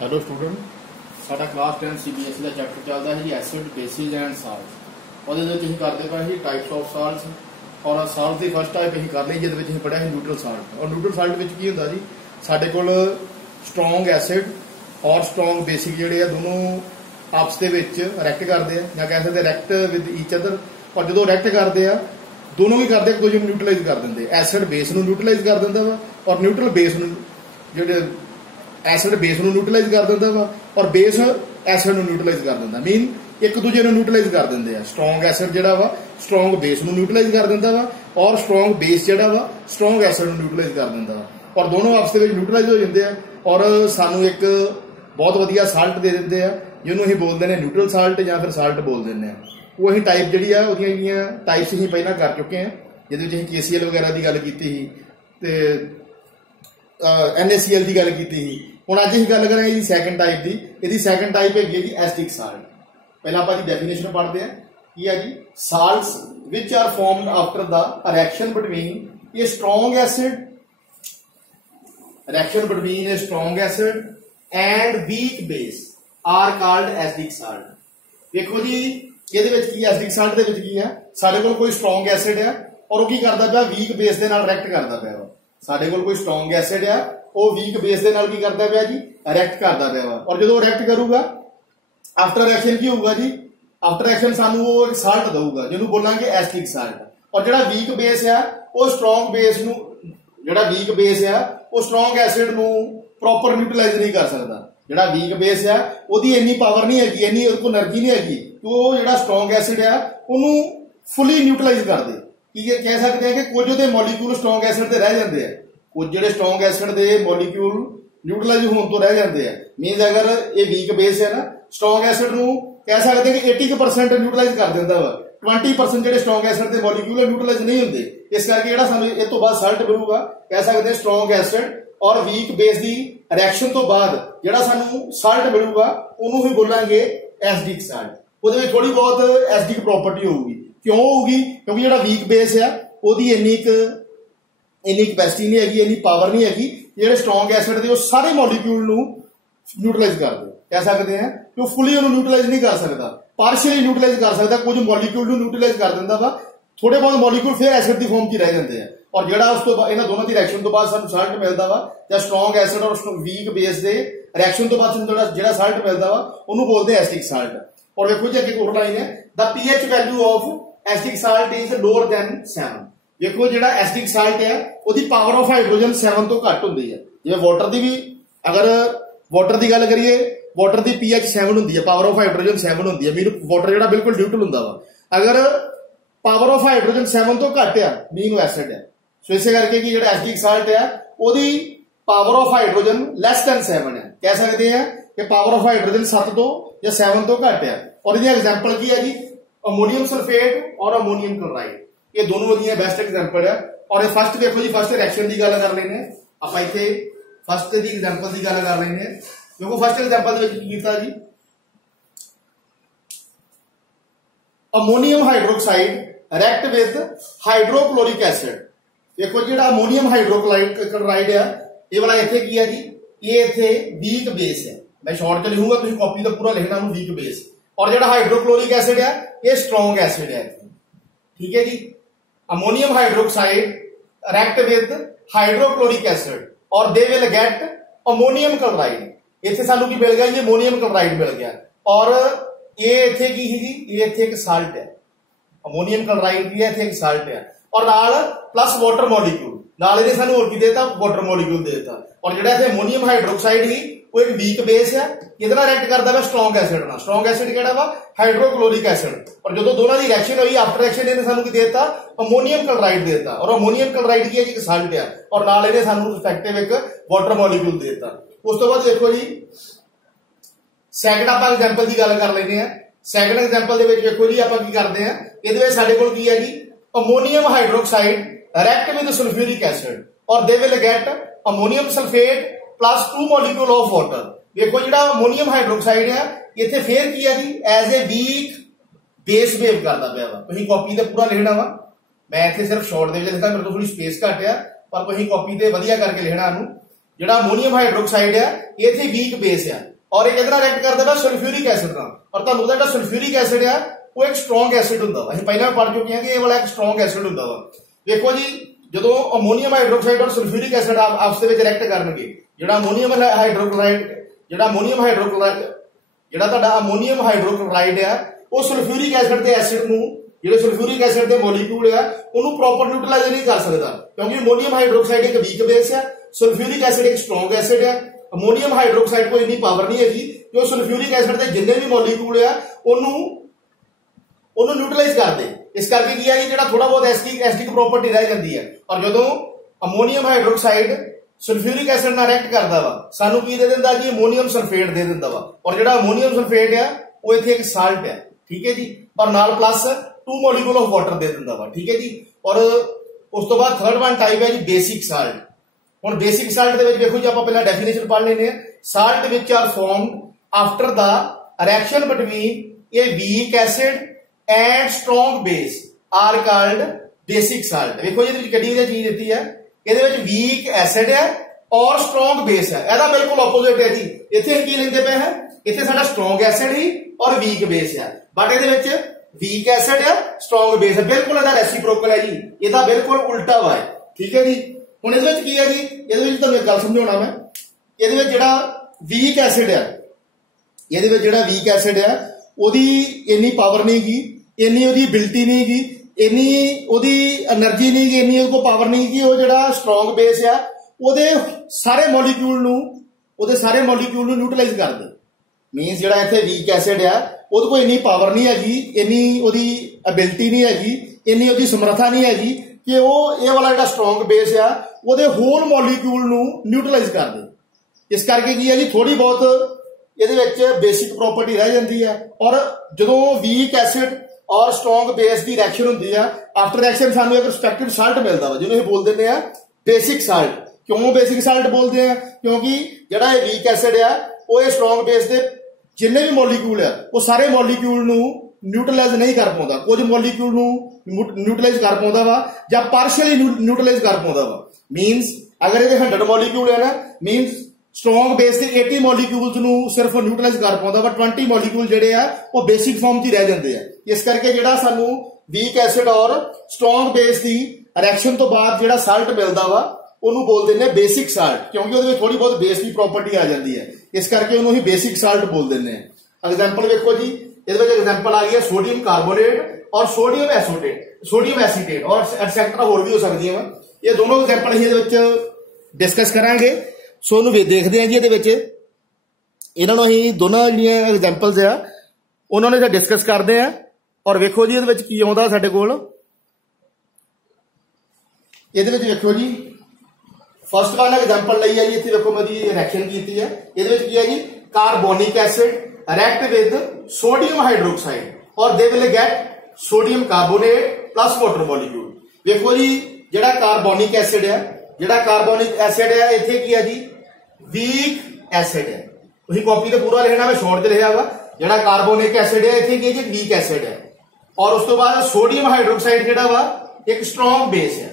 Hello student, साडा class 10 CBSE का chapter चलता है जी एसिड बेसिस एंड साल्ट। और अं करते पे ही टाइप्स ऑफ साल्ट और साल्ट की फर्स्ट टाइप अं कर ली जिद पढ़िया न्यूट्रल साल्ट। और न्यूट्रल साल्ट में की होंगे जी साडे कोल स्ट्रोंग एसिड और स्ट्रोंग बेसिक जोड़े दोनों आपस के रिएक्ट करते हैं या कह सकते रिएक्ट विद ईच अदर। और जो रिएक्ट करते हैं दोनों ही करते एक दूजे को न्यूट्रलाइज कर देंगे। एसिड बेस को न्यूट्रलाइज कर देंगे वा और न्यूट्रल बेस जो एसिड बेस को न्यूट्रलाइज कर देंगे वा और बेस एसिड को न्यूट्रलाइज कर देंगे। मीन एक दूजे को न्यूट्रलाइज कर देंगे। स्ट्रोंग एसिड जो वा स्ट्रोंग बेस को न्यूट्रलाइज कर देंगे वा और स्ट्रोंग बेस जो वा स्ट्रोंग एसिड को न्यूट्रलाइज कर देंगे वा और दोनों आपस में न्यूट्रलाइज हो जाते हैं और सानू एक बहुत वधिया साल्ट दे देंगे हैं जिन्होंने असीं बोलते हैं न्यूट्रल साल्ट या फिर साल्ट बोल दें। वो असीं टाइप जी है टाइप्स ही पहला कर चुके हैं जिद KCl वगैरह की गल की NaCl की गल की। हुण अज असीं गल करांगे जी सैकेंड टाइप की। इसकी सैकेंड टाइप है जी एसिडिक साल्ट। पहला आप डेफिनेशन पढ़ते हैं की है जी salts which are formed after the reaction between a strong acid and weak base are called acidic salt. देखो जी ये एसिडिक साल्ट के की है साडे कोल कोई स्ट्रोंग एसिड है और की करता पाया वीक बेस के नाल रिएक्ट करता पाया। साडे कोल कोई स्ट्रोंग एसिड है वो वीक बेस के नाल की करता पाया जी रिएक्ट करता पाया। और जो रिएक्ट करूगा आफ्टर रिएक्शन की होगा जी आफ्टर रिएक्शन सानू वो एक साल्ट दूगा जिन्होंने बोलांगे एसिडिक साल्ट। और जो वीक बेस है वो स्ट्रोंग बेस नू जो वीक बेस है वो स्ट्रोंग एसिड नू प्रॉपर न्यूट्रलाइज नहीं कर सकता। जो वीक बेस है उसकी इन्नी पावर नहीं है इन्नी एनर्जी नहीं है तो जो स्ट्रोंग एसिड है उन्होंने फुली न्यूट्रलाइज कर दे। की कह सकते हैं कि कुछ वो मॉलीक्यूल स्ट्रोंग एसिड से रह जाते हैं कुछ जो स्ट्रोंग एसिड के मॉलीक्यूल न्यूट्रलाइज होने तो रह जाते हैं। मीनस अगर ये वीक बेस है ना स्ट्रोंग एसिड को कह सकते हैं कि 80% न्यूट्रलाइज कर देता वा 20% जो स्ट्रोंग एसिड के मॉलीक्यूल न्यूट्रलाइज नहीं होंगे। इस करके जो इस तो बाद साल्ट मिलूगा कह सकते हैं स्ट्रोंग एसिड और वीक बेस की रिएक्शन तो बाद जो सानू साल्ट मिलूगा उन्होंने ही बोलांगे एसिडिक साल्ट। वो थोड़ी बहुत एसिडिक प्रॉपर्टी होगी। क्यों होगी क्योंकि जो वीक बेस है वही इन्नी कैपेसिटी नहीं हैगी इन्नी पावर नहीं हैगी जो स्ट्रोंग एसिड के सारे मॉलीक्यूल न्यूट्रलाइज कर दे। कह सकते हैं कि फुली उन्होंने न्यूट्रलाइज नहीं कर सकता पार्शियली न्यूट्रलाइज कर सकता कुछ मॉलीक्यूल न्यूट्रलाइज कर देता वा थोड़े बहुत मॉलीक्यूल फिर एसिड की फॉर्म च रह जाते हैं। और जो उस इन्होंने दोनों की रिएक्शन तो बाद सानू साल्ट मिलता वा या स्ट्रोंग एसिड और वीक बेस के रिएक्शन तो बाद जो साल्ट मिलता वा उन्होंने बोलते हैं एसिडिक साल्ट। और देखो जी अगे एक और लाइन है the pH value of acidic salt is lower than 7। देखो जो एसिडिक साल्ट है उसकी पावर ऑफ हाइड्रोजन 7 तो घट होंगी है। जिवें वाटर की भी अगर वाटर की गल करिए वाटर की pH 7 होंगी है पावर ऑफ हाइड्रोजन 7 होंगी है। मीन वाटर जो बिल्कुल न्यूट्रल होंगे वा अगर पावर ऑफ हाइड्रोजन 7 तो घट है मीन एसिड है। सो इस करके जो एसिडिक साल्ट है वही power of hydrogen less than 7 है। कह सकते हैं कि पावर ऑफ हाइड्रोजन 7 तो या 7 तो घट है। और ये एग्जाम्पल की है जी अमोनियम सल्फेट और अमोनियम क्लोराइड ये दोनों वधिया बेस्ट एग्जाम्पल है। और फर्स्ट देखो जी फर्स्ट रिएक्शन की गल कर लेने आप इतने फर्स्ट की एग्जाम्पल की गल कर लेने। देखो फर्स्ट एग्जाम्पल जी ammonium hydroxide react with hydrochloric acid. देखो जो अमोनियम हाइड्रोक्लोराइड है ये वाला इतने की है जी ये इतने वीक बेस है। मैं शॉर्ट च लिखूंगा तुम कॉपी का पूरा लिखना वीक बेस। और जो हाइड्रोक्लोरिक एसिड है ये स्ट्रोंग एसिड है। ठीक है जी ammonium hydroxide react with hydrochloric acid और they will get ammonium chloride. इतने सानू की मिल गया जी अमोनियम क्लोराइड मिल गया। और ये इतने की जी ये इतने एक साल्ट है अमोनियम क्लोराइड की है इतने एक साल्ट है और नाल प्लस वाटर मॉलीक्यूल नाल इहने सानू होर की देता वाटर मॉलीक्यूल देता। और जो अमोनियम हाइड्रोक्साइड ही वो एक वीक बेस है ये रिएक्ट करता है स्ट्रोंग एसिड ना। स्ट्रोंग एसिड कहड़ा वा हाइड्रोक्लोरिक एसिड। और जो दोनों की रिएक्शन हुई आफ्टर रिएक्शन इन्हें सानू की देता अमोनियम क्लोराइड देता। और अमोनियम क्लोराइड की है एक साल्ट है और नाल इन्हें सानू इफेक्टिव एक वाटर मॉलीक्यूल देता। उस तो बाद देखो जी सैकंड आप एग्जाम्पल की गल कर लेने। सैकंड एग्जाम्पल देखो जी आप करते हैं ये साडे कोल की है जी ammonium hydroxide react with sulphuric acid और they will get ammonium sulphate plus 2 molecule of water. देखो जो अमोनियम हाइड्रोक्साइड है इतने फिर की है जी as a weak base behave करता पाया वा। तुसीं कॉपी ते पूरा लिखना वा मैं इतने सिर्फ शॉर्ट दे लिखा मेरे तो थोड़ी स्पेस घट है पर तुसीं कॉपी ते वधिया करके लिखना। जो अमोनियम हाइड्रोक्साइड है ये वीक बेस है और ये किहदे नाल रिएक्ट करदा है सल्फ्यूरिक एसिड नाल। और तुहानूं पता जिहड़ा सल्फ्यूरिक एसिड है वो एक स्ट्रॉन्ग एसिड हुंदा वा, असीं पहिलां पढ़ चुके हैं कि ये वाला एक स्ट्रॉन्ग एसिड हुंदा वा। देखो जी जदों अमोनीयम हाइड्रोक्साइड और सल्फ्यूरिक एसिड आपस दे विच रिएक्ट करनगे, जिहड़ा अमोनीयम हाइड्रोक्लोराइड जिहड़ा तुहाडा अमोनीयम हाइड्रोक्लोराइड है वो सल्फ्यूरिक एसिड ते एसिड नूं जिहड़े सल्फ्यूरिक एसिड दे मॉलिक्यूल है उन्होंने प्रॉपर न्यूट्रलाइज नहीं कर सकता, क्योंकि अमोनीयम हाइड्रोक्साइड एक वीक बेस है, सल्फ्यूरिक एसिड एक स्ट्रॉन्ग एसिड है। अमोनीयम हाइड्रोक्साइड को इतनी पावर नहीं है कि सल्फ्यूरिक एसिड के जिन्ने भी मॉलिक्यूल है उन्होंने न्यूट्रलाइज कर दे। इस करके की है जो थोड़ा बहुत एसिडिक प्रॉपर्टी रह जाती है। और जो अमोनीयम हाइड्रोक्साइड सल्फ्यूरिक एसिड नाल रिएक्ट करता वा सानू की दे दिंदा जी अमोनीयम सल्फेट दे दिंदा वा। और जो अमोनीयम सल्फेट है वो इत्थे एक साल्ट है, ठीक है जी, और नाल प्लस 2 मॉलिक्यूल ऑफ वाटर दे दिंदा वा, ठीक है जी। और उस तो बाद थर्ड वन टाइप है जी बेसिक साल्ट। हुण बेसिक साल्ट दे विच देखो जी आपां पहला डेफिनेशन पढ़ लेने हैं। Salt which are formed after the reaction between a weak acid and strong base are called basic salt. देखो जी कड़ी चीज देती है, ਇਹਦੇ ਵਿੱਚ ਵੀਕ ਐਸਿਡ ਹੈ ਔਰ ਸਟਰੋਂਗ ਬੇਸ ਹੈ। ਇਹਦਾ ਬਿਲਕੁਲ ਆਪੋਜ਼ਿਟ ਹੈ ਜੀ। ਇੱਥੇ ਕੀ ਲੈਂਦੇ ਪਏ ਹੈ, ਇੱਥੇ ਸਾਡਾ ਸਟਰੋਂਗ ਐਸਿਡ ਹੀ ਔਰ ਵੀਕ ਬੇਸ ਹੈ, ਬਟ ਇਹਦੇ ਵਿੱਚ ਵੀਕ ਐਸਿਡ ਹੈ ਸਟਰੋਂਗ ਬੇਸ ਹੈ, ਬਿਲਕੁਲ ਇਹਦਾ ਰੈਸੀਪ੍ਰੋਕਲ ਹੈ ਜੀ, ਇਹਦਾ ਬਿਲਕੁਲ ਉਲਟਾ ਵਾ ਹੈ, ਠੀਕ ਹੈ ਜੀ। ਹੁਣ ਇਹਦੇ ਵਿੱਚ ਕੀ ਹੈ ਜੀ, ਇਹਦੇ ਵਿੱਚ ਤੁਹਾਨੂੰ ਇੱਕ ਗੱਲ ਸਮਝਾਉਣਾ ਮੈਂ। ਇਹਦੇ ਵਿੱਚ ਜਿਹੜਾ ਵੀਕ ਐਸਿਡ ਹੈ, ਇਹਦੇ ਵਿੱਚ ਜਿਹੜਾ ਵੀਕ ਐਸਿਡ ਹੈ ਉਹਦੀ ਇੰਨੀ ਪਾਵਰ ਨਹੀਂ ਗੀ, ਇੰਨੀ ਉਹਦੀ ਐਬਿਲਿਟੀ ਨਹੀਂ ਗੀ, इन्नी ओदी एनर्जी नहीं गी, इन्नी उसको पावर नहीं गी। वो जिहड़ा स्ट्रॉन्ग बेस है ओदे सारे मॉलिक्यूल नूं न्यूट्रलाइज कर दे। मीनस जिहड़ा इत्थे वीक एसिड है ओदे कोल इन्नी पावर नहीं हैगी, इन्नी ओदी एबिलिटी नहीं हैगी, इन्नी ओदी समर्था नहीं हैगी कि वो ये वाला जिहड़ा स्ट्रॉन्ग बेस है ओदे होल मॉलिक्यूल नूं न्यूट्रलाइज कर दे। इस करके की है जी थोड़ी बहुत इहदे विच बेसिक प्रॉपर्टी रह जाती है। और जदों वीक एसिड और स्ट्रॉन्ग बेस की रिएक्शन होती है, आफ्टर रिएक्शन सानू एक रिस्पेक्टेड साल्ट मिलता है जिन्हें बोल देते हैं बेसिक साल्ट। क्यों बेसिक साल्ट बोलते हैं, क्योंकि जिहड़ा वीक एसिड है वो स्ट्रॉन्ग बेस के जिन्ने भी मॉलिक्यूल है वो सारे मॉलिक्यूल नूं न्यूट्रलाइज नहीं कर पाਉਂਦਾ, कुछ मॉलिक्यूल नूं न्यूट्रलाइज कर पाਉਂਦਾ वा या पार्शियली न्यूट्रलाइज कर पाਉਂਦਾ वा। मीनस अगर ये 100 मॉलिक्यूल है ना, मीनस स्ट्रॉन्ग बेस के 80 मॉलिक्यूल्स नूं सिर्फ न्यूट्रलाइज कर पाਉਂਦਾ वा, 20 मॉलिक्यूल जिहड़े आ वो बेसिक फॉर्म च रह जाते हैं। इस करके जिहड़ा सानू वीक एसिड और स्ट्रॉन्ग बेस की रिएक्शन तो बाद जिहड़ा साल्ट मिलता वा उन्होंने बोल देने बेसिक साल्ट, क्योंकि वो थोड़ी बहुत बेस की प्रॉपर्टी आ जाती है, इस करके उन्होंने बेसिक साल्ट बोल देने। एग्जाम्पल देखो जी, ये एग्जाम्पल आ गई है सोडियम कार्बोनेट और सोडियम एसीटेट और एक्सेट्रा होर भी हो सकती है। ये दोनों एग्जाम्पल असीं डिस्कस करांगे। सो इहनूं देखते हैं जी, ये इन्हां नूं असीं दोनों जिहड़ियां एग्जाम्पल्स आ उन्होंने डिस्कस करते हैं। और वेखो जी ये की आउंदा साडे कोल, इहदे विच वेखो जी फर्स्ट वन एग्जाम्पल लई है जी, इत्थे वेखो मैं रिएक्शन की है। इहदे विच की है जी carbonic acid react with sodium hydroxide और they will get sodium carbonate plus water molecule. वेखो जी जिहड़ा कार्बोनिक एसिड है, इत्थे की है जी वीक एसिड है। तुसीं कॉपी ते पूरा लिखना, मैं शॉर्ट च लिखिया वा। जिहड़ा कार्बोनिक एसिड है इत्थे की है जी वीक एसिड है, और उस तो बाद सोडियम हाइड्रोक्साइड जिहड़ा वा एक स्ट्रॉन्ग बेस है।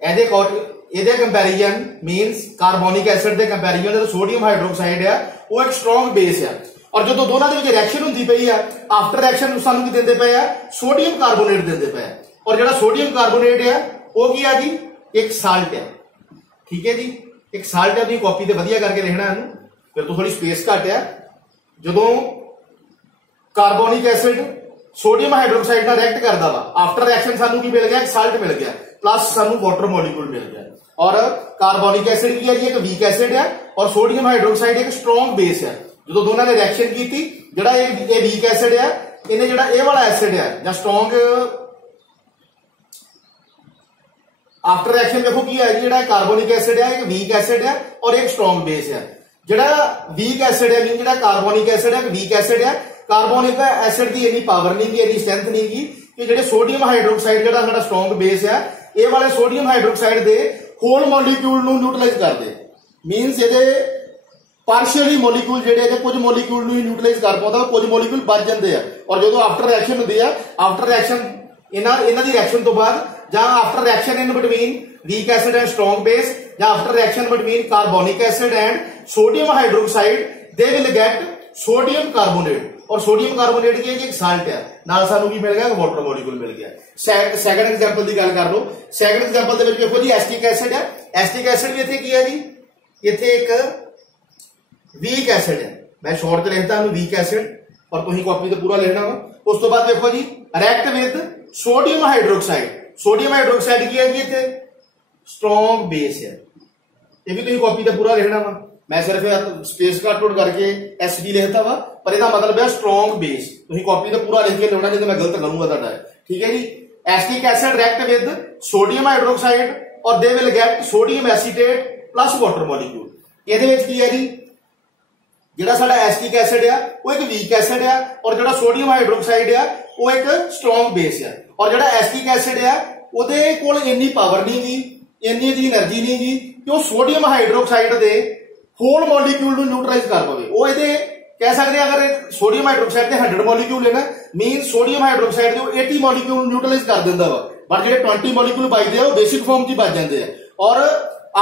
ਇਹਦੇ कंपैरिजन मीनस कार्बोनिक एसिड के कंपैरिजन जो सोडियम हाइड्रोक्साइड है वो एक स्ट्रॉन्ग बेस है। और जो दोनों के रिएक्शन होती पई है, आफ्टर रिएक्शन सानू की देंदे पे है सोडियम कार्बोनेट देंदे पे है। और जो सोडियम कार्बोनेट है वो की है जी एक साल्ट है, ठीक है जी, एक साल्ट है। अपनी कॉपी से वधिया करके लिखना है, फिर तो थोड़ी स्पेस घट है। जो कार्बोनिक एसिड सोडियम हाइड्रोक्साइड नाल रिएक्ट करता वा, आफ्टर रिएक्शन सानू की मिल गया एक साल्ट मिल गया प्लस सानू वाटर मॉलिक्यूल मिल गया। और कार्बोनिक एसिड की है जी एक वीक एसिड है और सोडियम हाइड्रोक्साइड एक स्ट्रॉन्ग बेस है। जो दोनों ने रिएक्शन की थी, जिहड़ा ये वीक एसिड है इन्हें जिहड़ा ये वाला एसिड है या स्ट्रॉन्ग आफ्टर रिएक्शन देखो की है, जिहड़ा कार्बोनिक एसिड है एक वीक एसिड है और एक स्ट्रॉन्ग बेस है। जिहड़ा वीक एसिड है मीन जिहड़ा कार्बोनिक एसिड है वीक एसिड है, कार्बोनिक एसिड की इन्नी पावर नहीं की, इन्नी स्ट्रेंथ नहीं की कि जिहड़े सोडियम हाइड्रोक्साइड जिहड़ा साडा स्ट्रॉन्ग बेस है ये वाले सोडियम हाइड्रोक्साइड दे होल मॉलिक्यूल नूं न्यूट्रलाइज कर दे। मीनस ये पार्शियली मॉलिक्यूल जिहड़े कुछ मॉलिक्यूल नूं न्यूट्रलाइज कर पाउंदा, कुछ मॉलिक्यूल बच जाते हैं। और जो आफ्टर रिएक्शन होती है, आफ्टर रिएक्शन इन्हां दी रिएक्शन तो बाद ਜਾਂ after reaction in between weak acid and strong base, ਜਾਂ after reaction between carbonic acid and sodium hydroxide they will get sodium carbonate. और सोडियम कार्बोनेट की एक साल्ट है, नाल सानू की मिल गया वाटर मॉलिक्यूल मिल गया। सैकंड एग्जांपल की गल कर लो। सैकंड एग्जांपल दे विच देखो जी एसिटिक एसिड है। एसिटिक एसिड भी इत्थे की है जी, इत्थे एक वीक एसिड है, मैं शॉर्ट च लिखता हूं वीक एसिड और तुसीं कॉपी ते पूरा लिखना वा। उस तो बाद देखो जी react with sodium hydroxide. Sodium hydroxide की है जी इत्थे स्ट्रॉन्ग बेस है, ये भी तुसीं कॉपी ते पूरा लिखना वा। मैं सिर्फ स्पेस कट आउट करके एसडी लिखता वा, पर इसका मतलब है स्ट्रॉन्ग बेस। तुसीं कॉपी ते पूरा लिख के लिखना, नहीं तो मैं गलत करूंगा तुहाडा। ठीक है जी। Acetic acid react with sodium hydroxide और they will get sodium acetate plus water molecule. इहदे विच की है जी, जिहड़ा साडा एसिटिक एसिड है वो एक वीक एसिड है, और जिहड़ा सोडियम हाइड्रोक्साइड है वो एक स्ट्रॉन्ग बेस है। और जिहड़ा एसिटिक एसिड है उहदे कोल इन्नी पावर नहीं गी, इन्नी दी एनर्जी नहीं गी कि वो सोडियम हाइड्रोक्साइड दे होल मॉलिक्यूल ਨੂੰ न्यूट्रलाइज कर पावे। ਉਹ ਇਹਦੇ कह सकते हैं अगर सोडियम हाइड्रोक्साइड ਦੇ 100 मॉलिक्यूल है ना, मीन सोडियम हाइड्रोक्साइड ਦੇ 80 मॉलिक्यूल ਨੂੰ न्यूट्रलाइज कर ਦਿੰਦਾ ਵਾ, ਪਰ ਜਿਹੜੇ 20 मॉलिक्यूल बचते हैं वो बेसिक फॉर्म 'ਚ बच ਜਾਂਦੇ ਆ। और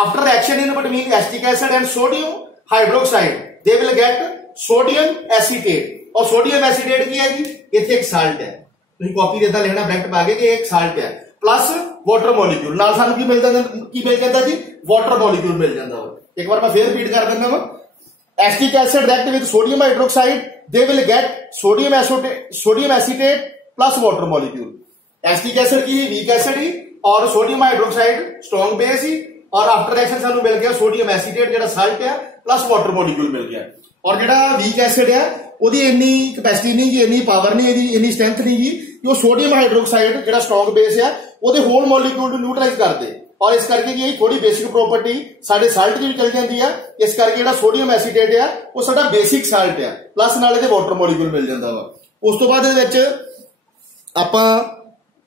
after reaction in between acetic acid and sodium hydroxide they will get sodium acetate. और सोडियम एसीटेट की है जी, इत्थे एक साल्ट है, ਤੁਸੀਂ ਕਾਪੀ ਦੇ ਇਦਾਂ ਲਿਖਣਾ ਬ੍ਰੈਕਟ ਪਾ ਕੇ ਕਿ ਇੱਕ ਸਾਲਟ ਹੈ प्लस वाटर मॉलिक्यूल। ਨਾਲ ਸਾਨੂੰ ਕੀ ਮਿਲ ਜਾਂਦਾ ਜੀ, वाटर मॉलिक्यूल मिल ਜਾਂਦਾ ਵਾ। एक बार मैं फिर रिपीट कर देना वा। Acetic acid react with sodium hydroxide they will get sodium acetate plus water molecule. Acetic acid की वीक एसिड ही और सोडियम हाइड्रोक्साइड स्ट्रॉन्ग बेस ही, और आफ्टर रिएक्शन सानू मिल गया सोडियम एसीटेट जिहड़ा साल्ट है प्लस वाटर मॉलिक्यूल मिल गया। और जिहड़ा वीक एसिड है ਉਹਦੀ ਇੰਨੀ कैपेसिटी नहीं गी, ਇੰਨੀ पावर नहीं, ਇਹਦੀ ਇੰਨੀ स्ट्रेंथ नहीं गी कि वो सोडियम हाइड्रोक्साइड ਜਿਹੜਾ स्ट्रॉन्ग बेस है ਉਹਦੇ होल मॉलिक्यूल ਨੂੰ न्यूट्रलाइज कर दे। और इस करके ये थोड़ी बेसिक प्रॉपर्टी साडे साल्ट की भी चल जाती है। इस करके जिहड़ा सोडियम एसीटेट है वो साडा बेसिक साल्ट है, प्लस नाल इहदे वाटर मॉलिक्यूल मिल जाता वा। उस तो बाद इहदे विच आपां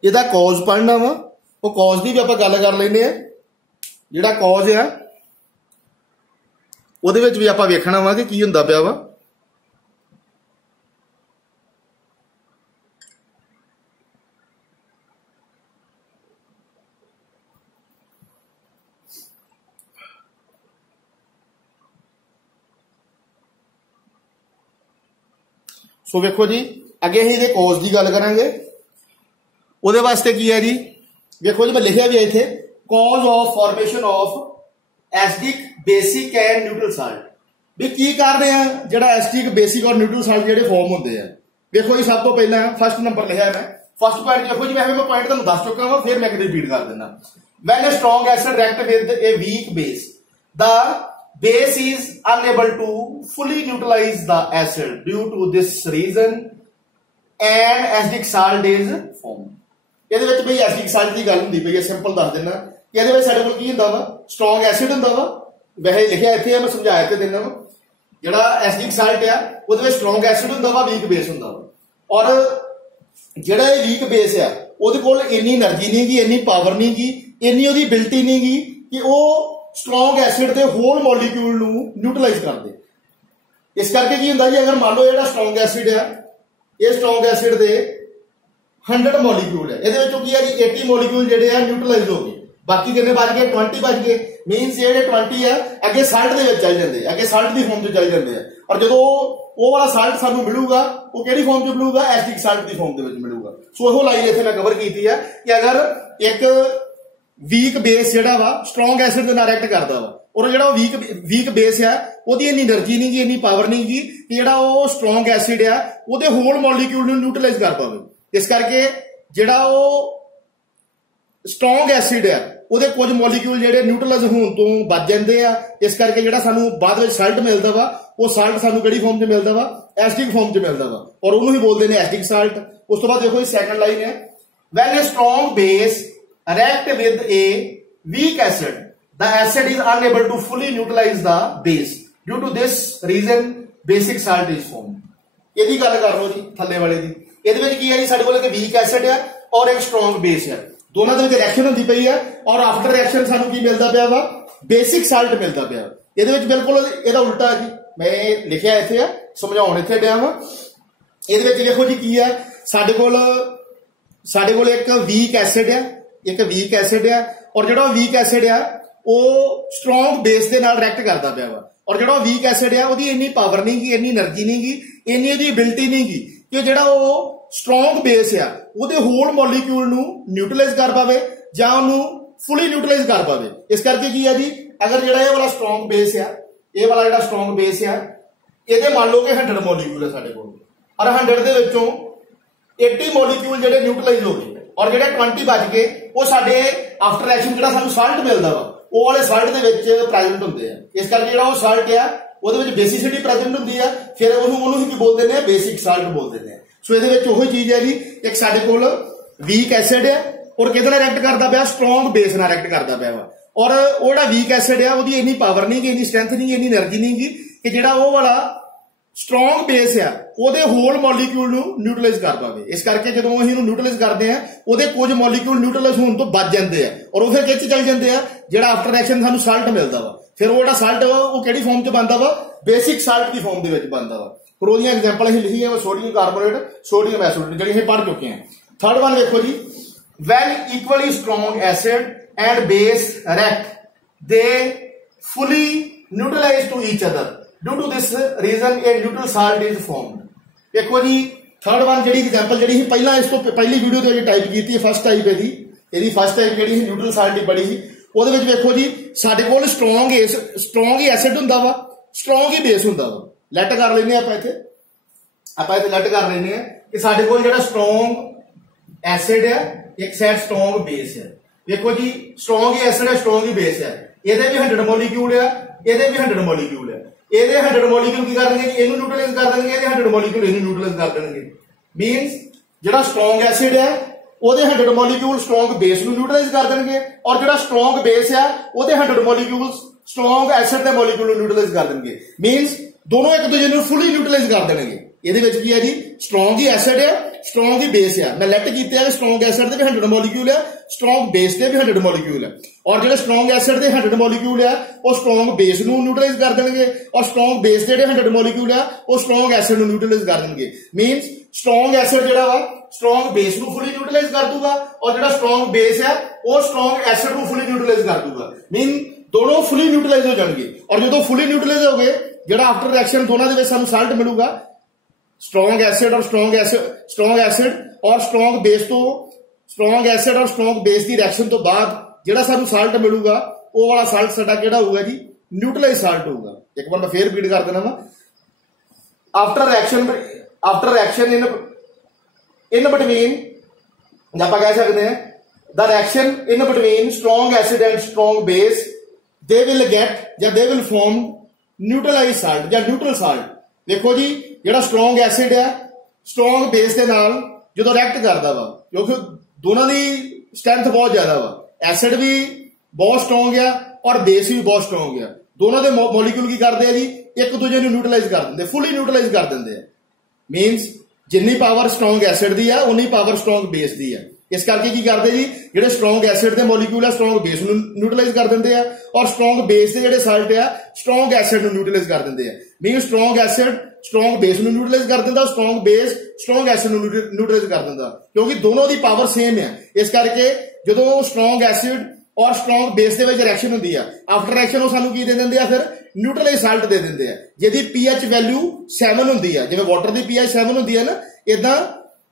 इहदा कॉज पढ़ना वा, वो कॉज की भी आपां गल कर लैंदे आ। जिहड़ा कॉज है ਉਹਦੇ ਵਿੱਚ भी आपां वेखना वा कि की हुंदा पिया वा। सो वेखो जी अगे असीं इहदे कॉज की गल करांगे। उहदे वास्ते की है जी, देखो जी मैं लिखिया भी है इत्थे cause of formation of acidic basic and neutral salt. भी की कारण है जिहड़ा एसिडिक बेसिक और न्यूट्रल साल्ट जिहड़े फॉर्म होंदे हैं। देखो जी सब तो पहला फर्स्ट नंबर लिखा मैं, फर्स्ट पॉइंट देखो जी, मैं पॉइंट तुहानूं दस चुका वा, फिर मैं रिपीट कर देना। When a strong acid react with A weak base, the base is unable to fully neutralize the acid. Due to this reason an acidic salt is formed। ਇਹਦੇ ਵਿੱਚ ਬਈ ਐਸਿਡਿਕ ਸਾਲਟ ਦੀ ਗੱਲ ਹੁੰਦੀ ਪਈ ਹੈ, ਸਿੰਪਲ ਦੱਸ ਦਿੰਦਾ ਕਿ ਇਹਦੇ ਵਿੱਚ ਸਾਡੇ ਕੋਲ ਕੀ ਹੁੰਦਾ ਵਾ, ਸਟਰੋਂਗ ਐਸਿਡ ਹੁੰਦਾ ਵਾ। ਵੈਸੇ ਲਿਖਿਆ ਇੱਥੇ ਆ, ਮੈਂ ਸਮਝਾਇਆ ਤੇ ਦਿੰਦਾ ਵਾ। ਜਿਹੜਾ ਐਸਿਡਿਕ ਸਾਲਟ ਆ ਉਹਦੇ ਵਿੱਚ ਸਟਰੋਂਗ ਐਸਿਡ ਹੁੰਦਾ ਵਾ, ਵੀਕ ਬੇਸ ਹੁੰਦਾ ਵਾ। ਔਰ ਜਿਹੜਾ ਇਹ ਵੀਕ ਬੇਸ ਆ ਉਹਦੇ ਕੋਲ ਇੰਨੀ એનર્ਜੀ ਨਹੀਂ ਗੀ, ਇੰਨੀ ਪਾਵਰ ਨਹੀਂ ਗੀ, ਇੰਨੀ ਉਹਦੀ ਐਬਿਲਿਟੀ ਨਹੀਂ ਗੀ ਕਿ ਉਹ स्ट्रॉन्ग एसिड के होल मॉलिक्यूल न्यूट्रलाइज कर दे। इस करके की हुंदा जी, अगर मान लो जो स्ट्रॉन्ग एसिड है, ये स्ट्रॉन्ग एसिड के 100 मॉलिक्यूल है, ये की है जी 80 मॉलिक्यूल जो न्यूट्रलाइज हो गए, बाकी कितने बच गए 20 बच गए। मीनस ये 20 है अगे साल्ट के चल जाते, अगे साल्ट की फॉर्म चल जाते हैं। और जो वो वाला साल्ट सानू मिलूगा वो किहड़ी फॉर्म च मिलूगा, एसिडिक साल्ट की फॉर्म मिलूगा। सो वो लाइन इत्थे मैं कवर की है कि अगर एक वीक बेस जिहड़ा वा स्ट्रॉन्ग एसिड दे नाल रिएक्ट करदा वा, और जिहड़ा वीक बेस है ओहदी इन्नी एनर्जी नहीं गी, इन्नी पावर नहीं गी कि जिहड़ा वो स्ट्रॉन्ग एसिड है ओहदे होल मॉलिक्यूल नूं न्यूट्रलाइज कर पावे। इस करके जिहड़ा वो स्ट्रॉन्ग एसिड है ओहदे कुछ मॉलिक्यूल जिहड़े न्यूट्रलाइज होण तों बच जांदे आ। इस करके जिहड़ा सानू बाद विच साल्ट मिलदा वा, वो साल्ट सानू किहड़ी फॉर्म च मिलदा वा, एसिडिक फॉर्म च मिलदा वा, और ओनू ही बोलदे ने एसिडिक साल्ट। उस तो बाद देखो ये सेकंड लाइन है, when a strong base react with a weak acid, the acid is unable to fully neutralize the base. Due to this reason basic salt is formed। ਇਹਦੀ ਗੱਲ ਕਰ ਲਓ ਜੀ ਥੱਲੇ ਵਾਲੇ ਦੀ। ਇਹਦੇ ਵਿੱਚ ਕੀ ਹੈ ਜੀ, ਸਾਡੇ ਕੋਲ ਇੱਕ ਵੀਕ ਐਸਿਡ ਹੈ ਔਰ ਇੱਕ ਸਟਰੋਂਗ ਬੇਸ ਹੈ, ਦੋਨਾਂ ਦੇ ਵਿੱਚ ਰਿਐਕਸ਼ਨ ਹੁੰਦੀ ਪਈ ਹੈ, ਔਰ ਆਫਟਰ ਰਿਐਕਸ਼ਨ ਸਾਨੂੰ ਕੀ ਮਿਲਦਾ ਪਿਆ ਵਾ, ਬੇਸਿਕ ਸਾਲਟ ਮਿਲਦਾ ਪਿਆ। ਇਹਦੇ ਵਿੱਚ ਬਿਲਕੁਲ ਇਹਦਾ ਉਲਟਾ ਜੀ, ਮੈਂ ਲਿਖਿਆ ਇੱਥੇ ਆ, ਸਮਝਾਉਣ ਇੱਥੇ ਡਿਆ ਵਾ। ਇਹਦੇ ਵਿੱਚ ਦੇਖੋ ਜੀ ਕੀ ਹੈ, ਸਾਡੇ ਕੋਲ ਇੱਕ ਵੀਕ ਐਸਿਡ ਹੈ, एक वीक एसिड है और जो वीक एसिड है वो स्ट्रोंग बेस के नाल रिएक्ट करता पाया वा और जो वीक एसिड है वो इन्नी पावर नहीं गी, इन्नी एनर्जी नहीं गी, इन्नी इहदी एबिलिटी नहीं गी कि जो स्ट्रोंग बेस है वो होल मॉलीक्यूल नू न्यूट्रलाइज कर पावे जां उहनूं फुली न्यूट्रलाइज कर पावे। इस करके की है जी, अगर जो ये वाला स्ट्रोंग बेस है, ये वाला जो स्ट्रोंग बेस है, ये मान लो कि 100 मॉलीक्यूल है साडे कोल और 100 दे विचों 80 मॉलीक्यूल जो न्यूट्रलाइज हो गए और जो 20 बच गए वो साडे आफ्टर एक्शन जो सानूं साल्ट मिलता वा वो वाले साल्ट दे विच प्रेजेंट होंदे हैं। इस करके जो साल्ट है ਉਹਦੇ ਵਿੱਚ बेसिसिटी प्रेजेंट होंदी है, फिर ਉਹਨੂੰ ਕੀ ਬੋਲਦੇ ਨੇ, बेसिक साल्ट बोलते हैं। सो ਇਹਦੇ ਵਿੱਚ ਉਹੀ ਚੀਜ਼ है जी, एक ਸਾਡੇ ਕੋਲ ਵੀਕ ਐਸਿਡ है और किहदे नाल रिएक्ट करता पिया, स्ट्रोंग बेस नाल रिएक्ट करता पिया वा और ਉਹ ਜਿਹੜਾ ਵੀਕ ਐਸਿਡ है ਉਹਦੀ ਇੰਨੀ ਪਾਵਰ ਨਹੀਂ ਗੀ, ਇੰਨੀ स्ट्रेंथ नहीं, ਇੰਨੀ એનર્ਜੀ नहीं गी कि ਜਿਹੜਾ ਉਹ ਵਾਲਾ स्ट्रोंग बेस है ਉਹਦੇ ਹੋਲ ਮੋਲੀਕਿਊਲ ਨੂੰ ਨਿਊਟਰਲਾਈਜ਼ ਕਰ ਪਾਵੇ। ਇਸ ਕਰਕੇ ਜਦੋਂ ਅਸੀਂ ਇਹਨੂੰ ਨਿਊਟਰਲਾਈਜ਼ ਕਰਦੇ ਆ ਉਹਦੇ ਕੁਝ ਮੋਲੀਕਿਊਲ ਨਿਊਟਰਲਾਈਜ਼ ਹੋਣ ਤੋਂ ਬਚ ਜਾਂਦੇ ਆ और ਉਹ ਫਿਰ ਕਿੱਥੇ ਚਲ ਜਾਂਦੇ ਆ, ਜਿਹੜਾ ਆਫਟਰ ਰਿਐਕਸ਼ਨ ਸਾਨੂੰ ਸਾਲਟ ਮਿਲਦਾ ਵਾ, ਫਿਰ ਉਹ ਜਿਹੜਾ ਸਾਲਟ ਉਹ ਕਿਹੜੀ ਫਾਰਮ ਚ ਬਣਦਾ ਵਾ, बेसिक साल्ट की फॉर्म ਦੇ ਵਿੱਚ ਬਣਦਾ ਵਾ। ਫਿਰ ਉਹਦੀਆਂ ਐਗਜ਼ਾਮਪਲ ਅਸੀਂ ਲਿਖੀ ਹੈ, ਸੋਡੀਅਮ ਕਾਰਬੋਨੇਟ, ਸੋਡੀਅਮ ਐਸਿਡ, ਜਿਹੜੀ ਅਸੀਂ ਪੜ੍ਹ ਚੁੱਕੇ ਹਾਂ। ਥਰਡ ਵਨ ਵੇਖੋ ਜੀ, when equally strong acid and base react they fully neutralize to each other, due to this reason a neutral salt is formed। ਦੇਖੋ ਜੀ ਥਰਡ ਵਨ ਜਿਹੜੀ ਐਗਜ਼ਾਮਪਲ ਜਿਹੜੀ ਅਸੀਂ ਪਹਿਲਾਂ ਇਸ ਤੋਂ ਪਹਿਲੀ ਵੀਡੀਓ ਤੇ ਟਾਈਪ ਕੀਤੀ ਹੈ, ਫਸਟ ਟਾਈਪ ਇਹਦੀ ਫਸਟ ਟਾਈਪ ਜਿਹੜੀ ਨਿਊਟਰਲ ਸਾਲਟ ਦੀ ਬੜੀ ਸੀ, ਉਹਦੇ ਵਿੱਚ ਵੇਖੋ ਜੀ ਸਾਡੇ ਕੋਲ ਸਟਰੋਂਗ ਹੀ ਐਸਿਡ ਹੁੰਦਾ ਵਾ, स्ट्रोंग ही बेस होंदा वा। लैट कर लेने आप इत्थे लैट कर लेने कि साडे कोल जिहड़ा स्ट्रोंग एसिड है, एक साइड स्ट्रोंग बेस है। देखो जी स्ट्रोंग ही एसिड है, स्ट्रोंग ही बेस है, इहदे भी 100 मॉलीक्यूल है, इहदे भी 100 मॉलीक्यूल है। इहदे 100 मॉलीक्यूल की करनगे, इहनूं न्यूट्रलाइज कर देंगे, इहदे 100 मॉलीक्यूल इहनूं न्यूट्रलाइज कर देंगे। मींस जिहड़ा स्ट्रोंग एसिड है ਉਹਦੇ 100 ਮੋਲੀਕਿਊਲ ਸਟਰੋਂਗ ਬੇਸ ਨੂੰ ਨਿਊਟਰਲਾਈਜ਼ ਕਰ ਦੇਣਗੇ ਔਰ ਜਿਹੜਾ ਸਟਰੋਂਗ ਬੇਸ ਆ ਉਹਦੇ 100 ਮੋਲੀਕਿਊਲ ਸਟਰੋਂਗ ਐਸਿਡ ਦੇ ਮੋਲੀਕਿਊਲ ਨੂੰ ਨਿਊਟਰਲਾਈਜ਼ ਕਰ ਦੇਣਗੇ। ਮੀਨਸ ਦੋਨੋਂ ਇੱਕ ਦੂਜੇ ਨੂੰ ਫੁੱਲੀ ਨਿਊਟਰਲਾਈਜ਼ ਕਰ ਦੇਣਗੇ। ਇਹਦੇ ਵਿੱਚ ਕੀ ਹੈ ਜੀ, ਸਟਰੋਂਗ ਹੀ ਐਸਿਡ ਹੈ, ਸਟਰੋਂਗ ਹੀ ਬੇਸ ਆ। ਮੈਂ ਲੈਟ ਕੀਤਾ ਹੈ ਸਟਰੋਂਗ ਐਸਿਡ ਦੇ ਵੀ 100 ਮੋਲੀਕਿਊਲ ਆ, ਸਟਰੋਂਗ ਬੇਸ ਦੇ ਵੀ 100 ਮੋਲੀਕਿਊਲ ਆ ਔਰ ਜਿਹੜੇ ਸਟਰੋਂਗ ਐਸਿਡ ਦੇ 100 ਮੋਲੀਕਿਊਲ ਆ ਉਹ ਸਟਰੋਂਗ ਬੇਸ ਨੂੰ ਨਿਊਟਰਲਾਈਜ਼ ਕਰ ਦੇਣਗੇ ਔਰ ਸਟਰੋਂਗ ਬੇਸ ਦੇ ਜਿਹੜੇ 100 ਮੋਲੀਕਿਊਲ ਆ ਉਹ ਸਟਰੋਂਗ ਐਸਿਡ ਨੂੰ ਨਿਊਟਰਲਾਈਜ਼ ਕਰ ਦੇਣਗੇ। ਮੀਨਸ स्ट्रोंग एसिड ਜਿਹੜਾ ਵਾ स्ट्रोंग बेस ਨੂੰ ਫੁੱਲੀ ਨਿਊਟਰਲਾਈਜ਼ ਕਰ ਦੂਗਾ ਔਰ ਜਿਹੜਾ स्ट्रोंग बेस ਹੈ ਉਹ स्ट्रोंग एसिड ਨੂੰ ਫੁੱਲੀ ਨਿਊਟਰਲਾਈਜ਼ ਕਰ ਦੂਗਾ। ਮੀਨ ਦੋਨੋਂ ਫੁੱਲੀ ਨਿਊਟਰਲਾਈਜ਼ ਹੋ ਜਾਣਗੇ ਔਰ ਜਦੋਂ ਫੁੱਲੀ ਨਿਊਟਰਲਾਈਜ਼ ਹੋ ਗਏ ਜਿਹੜਾ ਆਫਟਰ ਰਿਐਕਸ਼ਨ ਦੋਨਾਂ ਦੇ ਵਿੱਚ ਸਾਨੂੰ ਸਾਲਟ ਮਿਲੂਗਾ, स्ट्रोंग एसिड और स्ट्रोंग एसिड और स्ट्रोंग बेस ਤੋਂ स्ट्रोंग एसिड और स्ट्रोंग बेस ਦੀ ਰਿਐਕਸ਼ਨ ਤੋਂ ਬਾਅਦ ਜਿਹੜਾ ਸਾਨੂੰ ਸਾਲਟ ਮਿਲੂਗਾ ਉਹ ਵਾਲਾ ਸਾਲਟ ਸਾਡਾ ਕਿਹੜਾ ਹੋਊਗਾ ਜੀ, ਨਿਊਟਰਲਾਈਜ਼ ਸਾਲਟ ਹੋਊਗਾ। ਇੱਕ ਵਾਰ ਮੈਂ ਫੇਰ ਰਿਪੀਟ ਕਰ ਦੇਣਾ ਵਾ, after reaction in between ਆਪਾਂ ਕਹਿ ਸਕਦੇ ਹਾਂ the reaction in between strong acid and strong base they will get ਜਾਂ they will form neutralized salt ਜਾਂ neutral salt। ਦੇਖੋ ਜੀ ਜਿਹੜਾ strong acid ਹੈ strong base ਦੇ ਨਾਲ ਜਦੋਂ ਰਿਐਕਟ ਕਰਦਾ ਵਾ ਕਿਉਂਕਿ ਦੋਨਾਂ ਦੀ ਸਟਰੈਂਥ ਬਹੁਤ ਜ਼ਿਆਦਾ ਵਾ, ਐਸਿਡ ਵੀ ਬਹੁਤ ਸਟਰੋਂਗ ਆ ਔਰ ਬੇਸ ਵੀ ਬਹੁਤ ਸਟਰੋਂਗ ਆ। ਦੋਨਾਂ ਦੇ ਮੋਲੀਕਿਊਲ ਕੀ ਕਰਦੇ ਆ ਜੀ, ਇੱਕ ਦੂਜੇ ਨੂੰ ਨਿਊਟਰਲਾਈਜ਼ ਕਰ ਦਿੰਦੇ, ਫੁੱਲੀ ਨਿਊਟਰਲਾਈਜ਼ ਕਰ ਦਿੰਦੇ ਆ। मीनस जिन्नी पावर स्ट्रोंग एसिड की है उन्नी पावर स्ट्रोंग बेस की है। इस करके की करते जी जो स्ट्रोंग एसिड के मॉलीक्यूल है स्ट्रोंग बेस को न्यूट्रलाइज कर देंगे और स्ट्रोंग बेस के जो साल्ट है स्ट्रोंग एसिड को न्यूट्रलाइज कर देंगे। Mean strong acid strong base को न्यूट्रलाइज कर देता, स्ट्रोंग बेस स्ट्रोंग एसिड को न्यूट्रलाइज कर देता क्योंकि दोनों की पावर सेम है। इस करके जो स्ट्रोंग एसिड और स्ट्रोंग बेस के रिएक्शन होती है आफ्टर रिएक्शन वो सानू की दे देंगे फिर न्यूट्रलाइज साल्ट दे देंगे जिहदी पीएच वैल्यू 7 होंदी है, जिवें वाटर की पीएच 7 होंदी है ना, इदां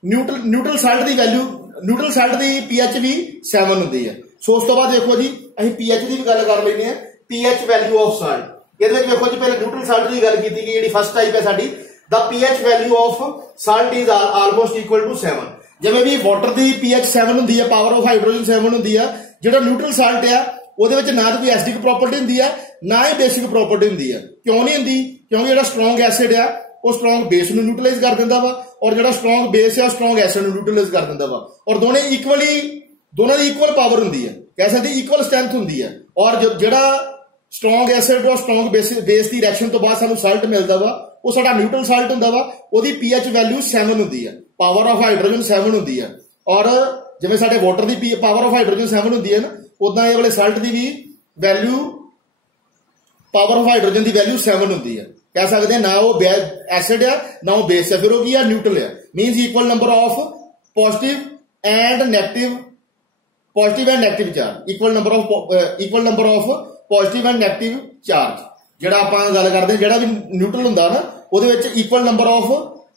न्यूट्रल साल्ट की वैल्यू न्यूट्रल साल्ट की पीएच भी 7 होंदी है। सो उस तो बाद देखो जी असीं पीएच की भी गल कर लैंदे हां, पीएच वैल्यू ऑफ साल्ट। इहदे विच देखो जी पहले न्यूट्रल साल्ट की गल कीती गई, जिहड़ी फर्स्ट टाइप है साडी the pH value of salt is almost equal to 7। जिवें भी वाटर की पीएच 7 होंदी है, पावर ऑफ हाइड्रोजन 7 होंदी है, ਜਿਹੜਾ न्यूट्रल साल्ट है ਉਹਦੇ ਵਿੱਚ ਨਾ ਤਾਂ ਕੋਈ ਐਸਿਡਿਕ ਪ੍ਰੋਪਰਟੀ ਹੁੰਦੀ ਹੈ ਨਾ ਹੀ ਬੇਸਿਕ ਪ੍ਰੋਪਰਟੀ ਹੁੰਦੀ ਹੈ। ਕਿਉਂ ਨਹੀਂ ਹੁੰਦੀ? ਕਿਉਂਕਿ ਜਿਹੜਾ ਸਟਰੋਂਗ ਐਸਿਡ ਆ ਉਹ ਸਟਰੋਂਗ ਬੇਸ ਨੂੰ ਨਿਊਟਰਲਾਈਜ਼ ਕਰ ਦਿੰਦਾ ਵਾ ਔਰ ਜਿਹੜਾ ਸਟਰੋਂਗ ਬੇਸ ਆ ਸਟਰੋਂਗ ਐਸਿਡ ਨੂੰ ਨਿਊਟਰਲਾਈਜ਼ ਕਰ ਦਿੰਦਾ ਵਾ ਔਰ ਦੋਨਾਂ ਦੀ ਇਕੁਅਲ ਪਾਵਰ ਹੁੰਦੀ ਹੈ, ਕਹਿ ਸਕਦੇ ਇਕੁਅਲ ਸਟਰੈਂਥ ਹੁੰਦੀ ਹੈ। ਔਰ ਜਿਹੜਾ ਸਟਰੋਂਗ ਐਸਿਡ ਔਰ ਸਟਰੋਂਗ ਬੇਸ ਦੀ ਰਿਐਕਸ਼ਨ ਤੋਂ ਬਾਅਦ ਸਾਨੂੰ ਸਾਲਟ ਮਿਲਦਾ ਵਾ ਉਹ ਸਾਡਾ ਨਿਊਟਰਲ ਸਾਲਟ ਹੁੰਦਾ ਵਾ, ਉਹਦੀ ਪੀਐਚ ਵੈਲਿਊ 7 ਹੁੰਦੀ ਹੈ, ਪਾਵਰ ਆਫ ਹਾਈਡਰੋਜਨ 7 ਹੁੰਦੀ ਹੈ। ਔਰ ਜਿਵੇਂ ਸਾਡੇ water the power of hydrogen 7 ਹੁੰਦੀ ਹੈ ਨਾ, ਉਦਾਂ ਇਹ ਵਾਲੇ salt the we value power of hydrogen की वैल्यू 7 होंगी है। कह सकते हैं ना वो एसिड है ना वो बेस है, फिर वो न्यूट्रल है। मीनस equal number of positive and negative positive and negative charge equal number of positive and negative charge ਜਿਹੜਾ ਆਪਾਂ ਗੱਲ ਕਰਦੇ ਹਾਂ ਜਿਹੜਾ ਵੀ ਨਿਊਟਰਲ ਹੁੰਦਾ ਨਾ ਉਹਦੇ ਵਿੱਚ equal number of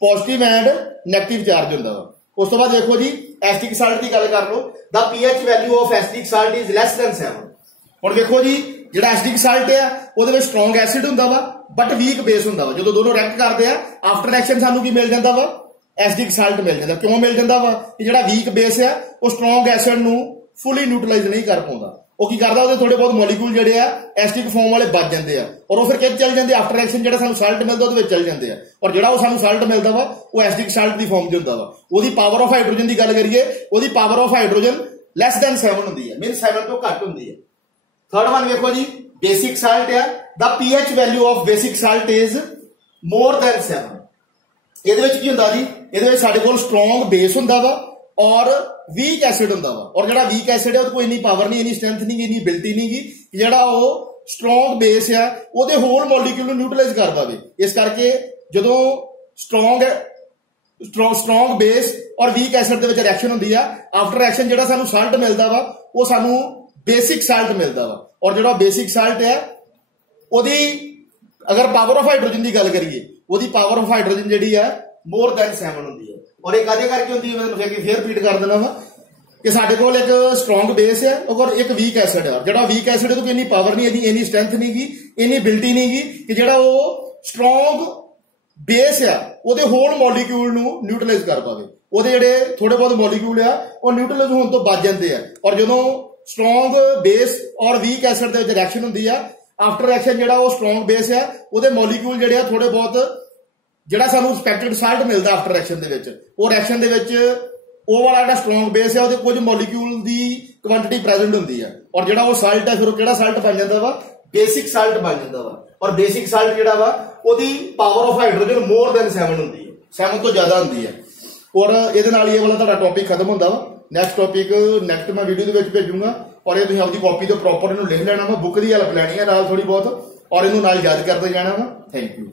positive and negative charge ਹੁੰਦਾ ਵਾ। ਉਸ ਤੋਂ ਬਾਅਦ ਦੇਖੋ ਜੀ ਐਸਿਡਿਕ ਸਾਲਟ ਦੀ ਗੱਲ ਕਰ ਲਓ ਦਾ pH value of acidic salt is less than 7। ਹੁਣ ਦੇਖੋ ਜੀ ਜਿਹੜਾ ਐਸਿਡਿਕ ਸਾਲਟ ਆ ਉਹਦੇ ਵਿੱਚ ਸਟਰੋਂਗ ਐਸਿਡ ਹੁੰਦਾ ਵਾ ਬਟ ਵੀਕ ਬੇਸ ਹੁੰਦਾ ਵਾ। ਜਦੋਂ ਦੋਨੋਂ ਰਿਐਕਟ ਕਰਦੇ ਆ ਆਫਟਰ ਰਿਐਕਸ਼ਨ ਸਾਨੂੰ ਕੀ ਮਿਲ ਜਾਂਦਾ ਵਾ ਐਸਿਡਿਕ ਸਾਲਟ ਮਿਲ ਜਾਂਦਾ। ਕਿਉਂ ਮਿਲ ਜਾਂਦਾ ਵਾ ਕਿ ਜਿਹੜਾ ਵੀਕ ਬੇਸ ਆ ਉਹ ਸਟਰੋਂਗ ਐਸਿਡ ਨੂੰ ਫੁੱਲੀ ਨਿਊਟਰਲਾਈਜ਼ ਨਹੀਂ ਕਰ ਪਾਉਂਦਾ। ਉਹ ਕੀ ਕਰਦਾ ਉਹਦੇ ਥੋੜੇ ਬਹੁਤ ਮੋਲੀਕੂਲ ਜਿਹੜੇ ਆ ਐਸਿਡਿਕ ਫਾਰਮ ਵਾਲੇ ਬਚ ਜਾਂਦੇ ਆ ਔਰ ਉਹ ਫਿਰ ਕਿੱਥੇ ਚੱਲ ਜਾਂਦੇ ਆਫਟਰ ਰਿਐਕਸ਼ਨ ਜਿਹੜਾ ਸਾਨੂੰ ਸਾਲਟ ਮਿਲਦਾ ਉਹਦੇ ਵਿੱਚ ਚੱਲ ਜਾਂਦੇ ਆ। ਔਰ ਜਿਹੜਾ ਉਹ ਸਾਨੂੰ ਸਾਲਟ ਮਿਲਦਾ ਵਾ ਉਹ ਐਸਿਡਿਕ ਸਾਲਟ ਦੀ ਫਾਰਮ 'ਚ ਹੁੰਦਾ ਵਾ। ਉਹਦੀ ਪਾਵਰ ਆਫ ਹਾਈਡਰੋਜਨ ਦੀ ਗੱਲ ਕਰੀਏ ਉਹਦੀ power of hydrogen less than 7 ਹੁੰਦੀ ਹੈ ਮੀਨ 7 ਤੋਂ ਘੱਟ ਹੁੰਦੀ ਹੈ। ਥਰਡ ਵਨ ਵੇਖੋ ਜੀ ਬੇਸਿਕ ਸਾਲਟ ਆ ਦਾ pH value of basic salt is more than 7। ਇਹਦੇ ਵਿੱਚ ਕੀ ਹੁੰਦਾ ਜੀ ਇਹਦੇ ਵਿੱਚ ਸਾਡੇ ਕੋਲ ਸਟਰੋਂਗ ਬੇਸ ਹੁੰਦਾ ਵਾ और वीक एसिड ਹੁੰਦਾ ਵਾ और ਜਿਹੜਾ ਵੀਕ ਐਸਿਡ ਹੈ ਉਹਦੇ ਕੋਈ ਇੰਨੀ ਪਾਵਰ ਨਹੀਂ ਇੰਨੀ ਸਟਰੈਂਥ ਨਹੀਂ ਇੰਨੀ ਐਬਿਲਿਟੀ ਨਹੀਂ ਗੀ ਜਿਹੜਾ ਉਹ ਸਟਰੋਂਗ ਬੇਸ ਆ ਉਹਦੇ ਹੋਲ ਮੋਲੀਕਿਊਲ ਨੂੰ ਨਿਊਟਰਲਾਈਜ਼ ਕਰ ਪਾਵੇ। ਇਸ ਕਰਕੇ ਜਦੋਂ ਸਟਰੋਂਗ ਬੇਸ ਔਰ ਵੀਕ ਐਸਿਡ ਦੇ ਵਿੱਚ ਰਿਐਕਸ਼ਨ ਹੁੰਦੀ ਆ ਆਫਟਰ ਰਿਐਕਸ਼ਨ ਜਿਹੜਾ ਸਾਨੂੰ ਸਾਲਟ ਮਿਲਦਾ ਵਾ ਉਹ ਸਾਨੂੰ ਬੇਸਿਕ ਸਾਲਟ ਮਿਲਦਾ ਵਾ। ਔਰ ਜਿਹੜਾ ਬੇਸਿਕ ਸਾਲਟ ਹੈ ਉਹਦੀ ਅਗਰ ਪਾਵਰ ਆਫ ਹਾਈਡਰੋਜਨ ਦੀ ਗੱਲ ਕਰੀਏ ਉਹਦੀ ਪਾਵਰ ਆਫ ਹਾਈਡਰੋਜਨ ਜਿਹੜੀ ਆ ਮੋਰ ਦੈਨ 7 ਹੁੰਦੀ ਹੈ। और एक कादे करके होती है मैं फिर रिपीट कर देना वा कि साडे कोल एक स्ट्रोंग बेस है और एक वीक एसिड है। जेड़ा वीक एसिड है तो इन्नी पावर नहीं इन्नी स्ट्रेंथ नहीं गी इन्नी एबिलिटी नहीं गी कि जेड़ा वो स्ट्रोंग बेस है ਉਹਦੇ ਹੋਲ ਮੋਲੀਕਿਊਲ ਨੂੰ ਨਿਊਟਰਲਾਈਜ਼ ਕਰ ਪਾਵੇ। ਉਹਦੇ ਜਿਹੜੇ ਥੋੜੇ ਬਹੁਤ ਮੋਲੀਕਿਊਲ ਆ ਉਹ ਨਿਊਟਰਲਾਈਜ਼ ਹੋਣ ਤੋਂ ਬਚ ਜਾਂਦੇ ਆ। ਔਰ ਜਦੋਂ ਸਟਰੋਂਗ ਬੇਸ ਔਰ ਵੀਕ ਐਸਿਡ ਦੇ ਵਿੱਚ ਰਿਐਕਸ਼ਨ ਹੁੰਦੀ ਆ ਆਫਟਰ ਰਿਐਕਸ਼ਨ ਜਿਹੜਾ ਉਹ ਸਟਰੋਂਗ ਬੇਸ ਆ ਉਹਦੇ ਮੋਲੀਕਿਊਲ ਜਿਹੜੇ ਆ ਥੋੜੇ ਬਹੁਤ ਜਿਹੜਾ ਸਾਨੂੰ ਐਕਸਪੈਕਟਡ ਸਾਲਟ ਮਿਲਦਾ ਆਫਟਰ ਰਿਐਕਸ਼ਨ ਦੇ ਵਿੱਚ ਉਹ ਰਿਐਕਸ਼ਨ ਦੇ ਵਿੱਚ ਉਹ ਵਾਲਾ ਜਿਹੜਾ ਸਟਰੋਂਗ ਬੇਸ ਹੈ ਉਹਦੇ ਕੁਝ ਮੋਲੀਕਿਊਲ ਦੀ ਕੁਆਂਟੀਟੀ ਪ੍ਰੈਜ਼ੈਂਟ ਹੁੰਦੀ ਆ। ਔਰ ਜਿਹੜਾ ਉਹ ਸਾਲਟ ਹੈ ਫਿਰ ਉਹ ਕਿਹੜਾ ਸਾਲਟ ਬਣ ਜਾਂਦਾ ਵਾ ਬੇਸਿਕ ਸਾਲਟ ਬਣ ਜਾਂਦਾ ਵਾ। ਔਰ ਬੇਸਿਕ ਸਾਲਟ ਜਿਹੜਾ ਵਾ ਉਹਦੀ power of hydrogen more than 7 ਹੁੰਦੀ ਹੈ 7 ਤੋਂ ਜ਼ਿਆਦਾ ਹੁੰਦੀ ਹੈ। ਔਰ ਇਹਦੇ ਨਾਲ ਹੀ ਇਹ ਵਾਲਾ ਤੁਹਾਡਾ ਟੌਪਿਕ ਖਤਮ ਹੁੰਦਾ ਵਾ। ਨੈਕਸਟ ਟੌਪਿਕ ਨੈਕਸਟ ਮੈਂ ਵੀਡੀਓ ਦੇ ਵਿੱਚ ਭੇਜੂੰਗਾ ਔਰ ਇਹ ਤੁਸੀਂ ਆਪਦੀ ਕਾਪੀ ਤੋਂ ਪ੍ਰੋਪਰ ਇਹਨੂੰ ਲਿਖ ਲੈਣਾ ਵਾ ਬੁੱਕ ਦੀ ਹੈਲਪ ਲੈਣੀ ਹੈ ਨਾਲ ਥੋੜੀ ਬਹੁਤ ਔਰ ਇਹਨੂੰ ਨਾਲ ਯਾਦ ਕਰਦੇ ਜਾਣਾ ਵਾ। Thank you.